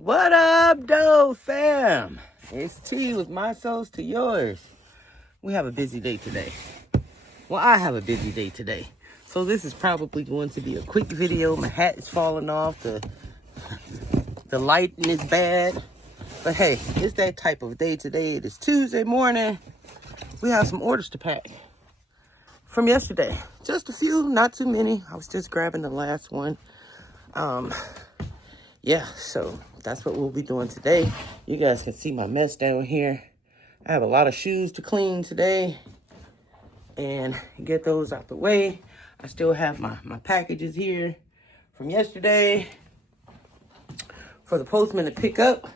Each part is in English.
What up, though, fam? It's T with my souls to yours. We have a busy day today. Well, I have a busy day today. So this is probably going to be a quick video. My hat is falling off. The lighting is bad. But hey, it's that type of day today. It is Tuesday morning. We have some orders to pack from yesterday. Just a few, not too many. I was just grabbing the last one. Yeah, so that's what we'll be doing today. You guys can see my mess down here. I have a lot of shoes to clean today and get those out the way. I still have my packages here from yesterday for the postman to pick up.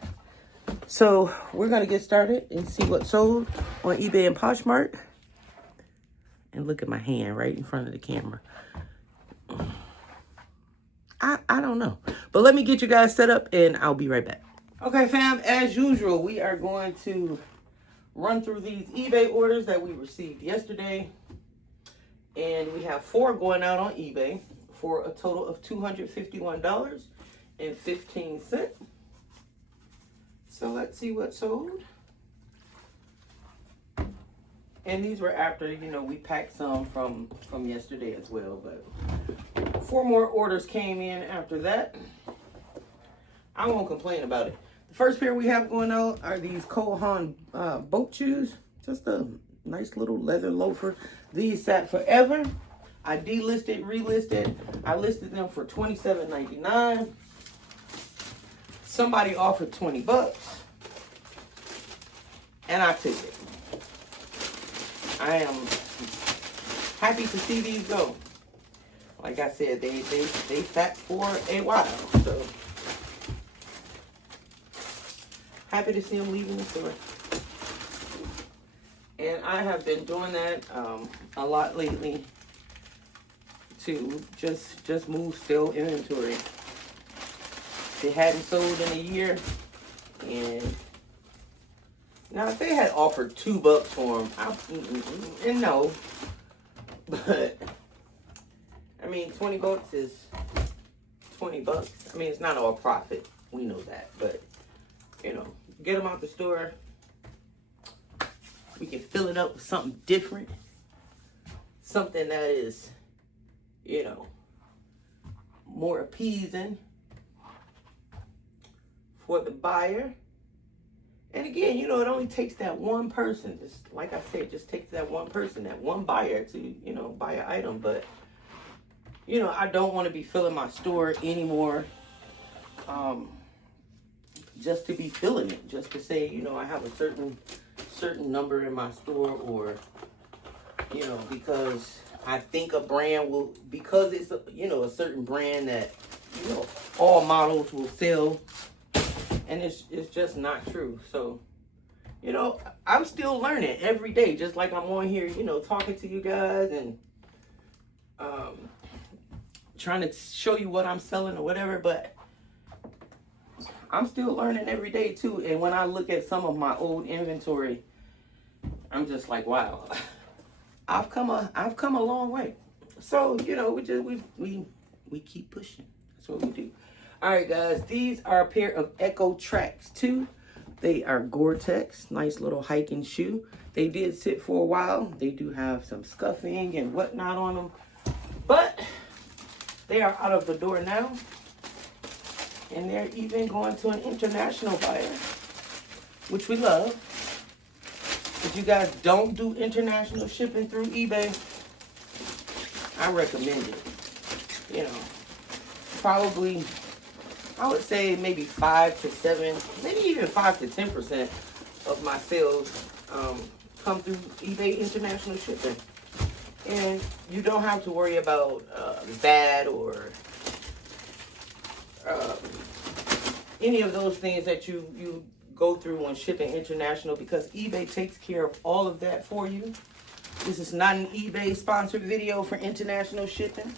So we're gonna get started and see what sold on eBay and Poshmark. And look at my hand right in front of the camera. I don't know. But let me get you guys set up and I'll be right back. Okay, fam, as usual, we are going to run through these eBay orders that we received yesterday. And we have 4 going out on eBay for a total of $251.15. So let's see what sold. And these were after, we packed some from yesterday as well. But 4 more orders came in after that. I won't complain about it. The first pair we have going out are these Cole Haan boat shoes. Just a nice little leather loafer. These sat forever. I delisted, relisted. I listed them for $27.99. Somebody offered 20 bucks. And I took it. I am happy to see these go. Like I said, they sat for a while, so happy to see them leaving the store. And I have been doing that a lot lately to just move still inventory. They hadn't sold in a year, and now if they had offered 2 bucks for them, and no, but I mean 20 bucks is 20 bucks. I mean, it's not all profit, we know that, but get them out the store. We can fill it up with something different, something that is more appeasing for the buyer. And again, it only takes that one person. Just like I said, just takes that one person, that one buyer to, buy an item. But, I don't want to be filling my store anymore just to be filling it. Just to say, I have a certain number in my store, or, because I think a brand will, because it's, a certain brand that, all models will sell. And it's just not true. So, I'm still learning every day, just like I'm on here, talking to you guys and trying to show you what I'm selling or whatever. But I'm still learning every day too. And when I look at some of my old inventory, I'm just like, wow, I've come a long way. So, we keep pushing. That's what we do. All right, guys, these are a pair of Echo Tracks 2. They are Gore-Tex, nice little hiking shoe. They did sit for a while. They do have some scuffing and whatnot on them, but they are out of the door now. And they're even going to an international buyer, which we love. If you guys don't do international shipping through eBay, I recommend it. Probably, I would say maybe 5 to 7, maybe even 5 to 10% of my sales come through eBay international shipping. And you don't have to worry about VAT or any of those things that you go through when shipping international, because eBay takes care of all of that for you. This is not an eBay sponsored video for international shipping.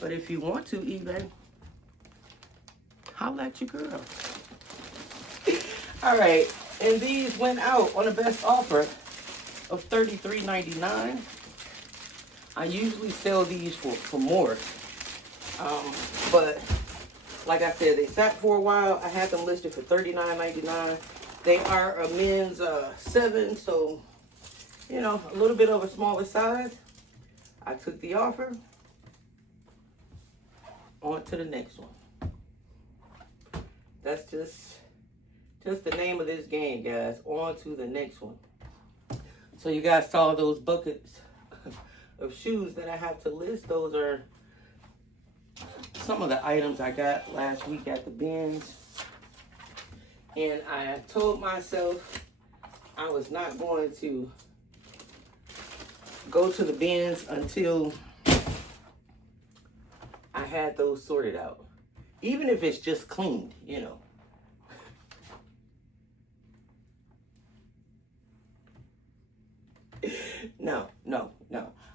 But if you want to, eBay, holla at your girl. All right, and these went out on a best offer of $33.99. I usually sell these for more, but Like I said, they sat for a while. I had them listed for $39.99. They are a men's 7, so, you know, a little bit of a smaller size. I took the offer. On to the next one. That's just the name of this game, guys. On to the next one. So you guys saw those buckets of shoes that I have to list. Those are some of the items I got last week at the bins. And I told myself I was not going to go to the bins until I had those sorted out. Even if it's just cleaned, you know. No.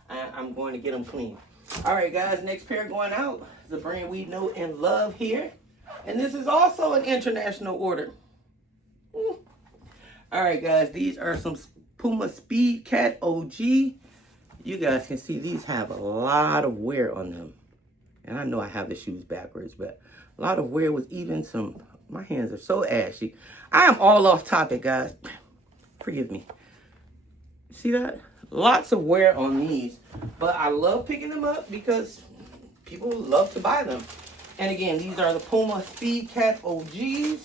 I'm going to get them clean. All right, guys, next pair going out is a brand we know and love here. And this is also an international order. All right, guys, these are some Puma Speed Cat OG. You guys can see these have a lot of wear on them. And I know I have the shoes backwards, but a lot of wear with even some, my hands are so ashy. I am all off topic, guys. Forgive me. See that? Lots of wear on these, but I love picking them up because people love to buy them. And again, these are the Puma Speed Cat OGs,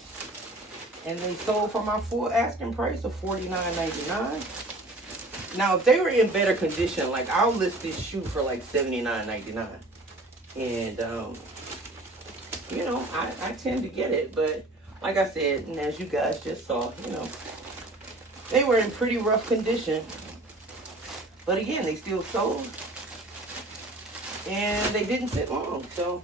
and they sold for my full asking price of $49.99. Now, if they were in better condition, like I'll list this shoe for like $79.99, and you know, I tend to get it, but like I said, and as you guys just saw, you know, they were in pretty rough condition. But again, they still sold. And they didn't sit long. So,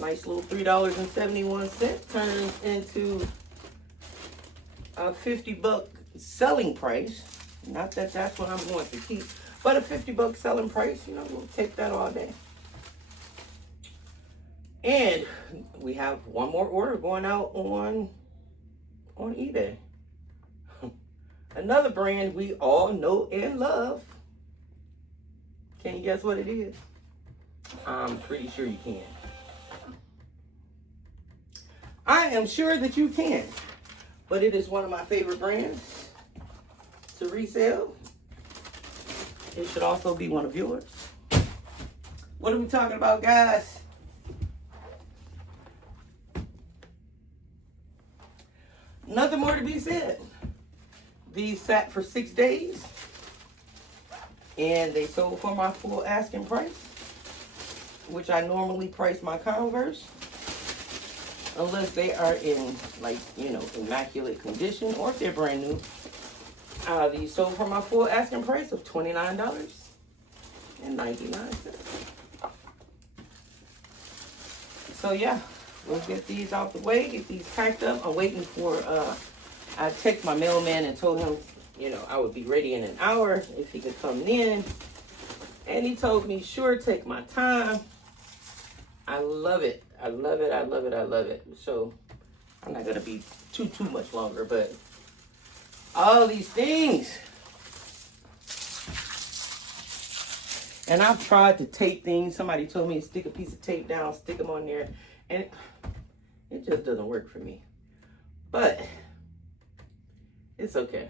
nice little $3.71 turns into a $50 selling price. Not that that's what I'm going to keep. But a $50 selling price, you know, we'll take that all day. And we have one more order going out on eBay. Another brand we all know and love. Can you guess what it is? I'm pretty sure you can. I am sure that you can. But it is one of my favorite brands to resell. It should also be one of yours. What are we talking about, guys? Nothing more to be said. These sat for 6 days, and they sold for my full asking price, which I normally price my Converse, unless they are in, like, you know, immaculate condition, or if they're brand new. These sold for my full asking price of $29.99. So yeah, we'll get these out the way, get these packed up. I'm waiting for I texted my mailman and told him, you know, I would be ready in an hour if he could come in. And he told me, sure, take my time. I love it. I love it. I love it. I love it. So I'm not going to be too much longer, but all these things. And I've tried to tape things. Somebody told me to stick a piece of tape down, stick them on there. And it just doesn't work for me. But it's okay.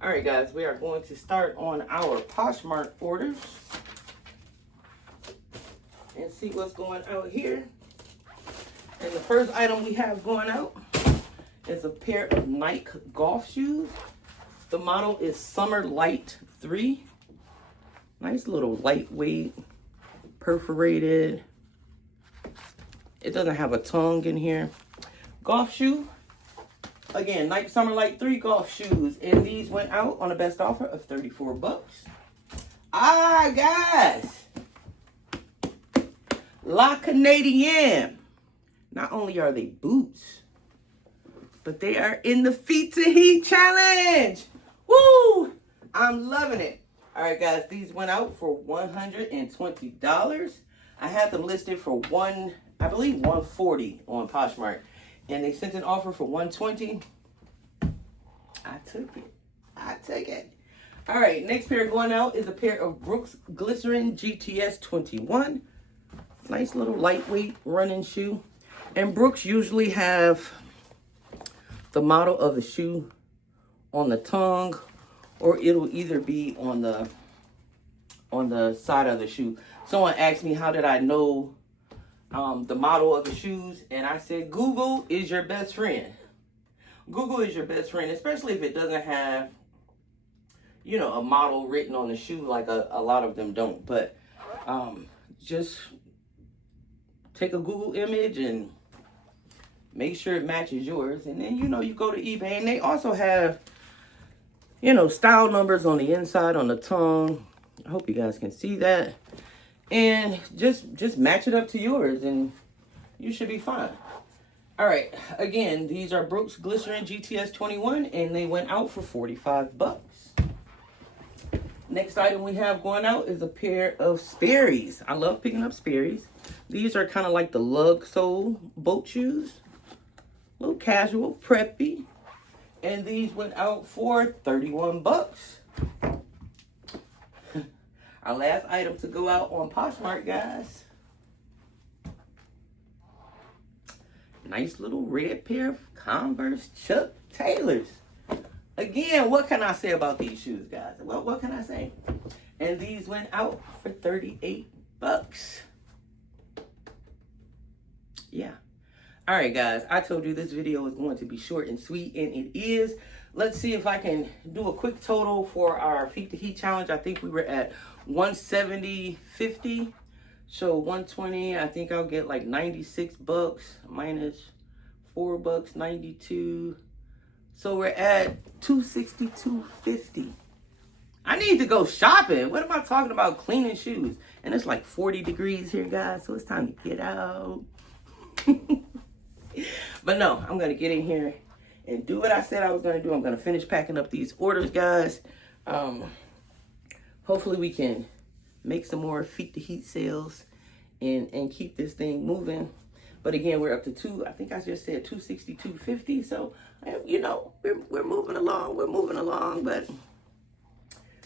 All right, guys, we are going to start on our Poshmark orders and see what's going out here. And the first item we have going out is a pair of Nike golf shoes. The model is Summer Light 3. Nice little lightweight, perforated. It doesn't have a tongue in here. Golf shoe. Again, Nike Summer Light 3 golf shoes. And these went out on a best offer of $34. Guys. La Canadienne. Not only are they boots, but they are in the Feet to Heat challenge. Woo! I'm loving it. All right, guys, these went out for $120. I had them listed for I believe $140 on Poshmark. And they sent an offer for $120. I took it. All right, next pair going out is a pair of Brooks Glycerin GTS 21. Nice little lightweight running shoe. And Brooks usually have the model of the shoe on the tongue, or it'll either be on the side of the shoe. Someone asked me, how did I know the model of the shoes? And I said, Google is your best friend. Google is your best friend, especially if it doesn't have, you know, a model written on the shoe, like a lot of them don't. But just take a Google image and make sure it matches yours. And then, you know, you go to eBay, and they also have, you know, style numbers on the inside, on the tongue. I hope you guys can see that. And just match it up to yours, and you should be fine. All right, again, these are Brooks Glycerin GTS 21, and they went out for 45 bucks. Next item we have going out is a pair of Sperry's. I love picking up Sperry's. These are kind of like the lug sole boat shoes. A little casual, preppy. And these went out for 31 bucks. Our last item to go out on Poshmark, guys. Nice little red pair of Converse Chuck Taylors. Again, what can I say about these shoes, guys? Well, what can I say? And these went out for 38 bucks. Yeah. All right, guys. I told you this video was going to be short and sweet, and it is. Let's see if I can do a quick total for our Feet to Heat challenge. I think we were at 170.50. So 120, I think I'll get like 96 bucks minus 4 bucks, 92. So we're at 262.50. I need to go shopping. What am I talking about? Cleaning shoes. And it's like 40 degrees here, guys. So it's time to get out. But no, I'm going to get in here and do what I said I was going to do. I'm going to finish packing up these orders, guys. Hopefully we can make some more Feet to Heat sales and keep this thing moving. But again, we're up to I think I just said 262.50. So, you know, we're moving along. We're moving along, but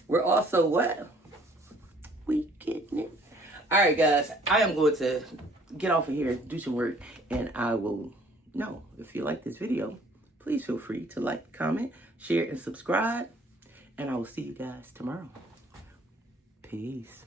we're also what? We getting it. All right, guys, I am going to get off of here, do some work, and I will know if you like this video. Please feel free to like, comment, share, and subscribe. And I will see you guys tomorrow. Peace.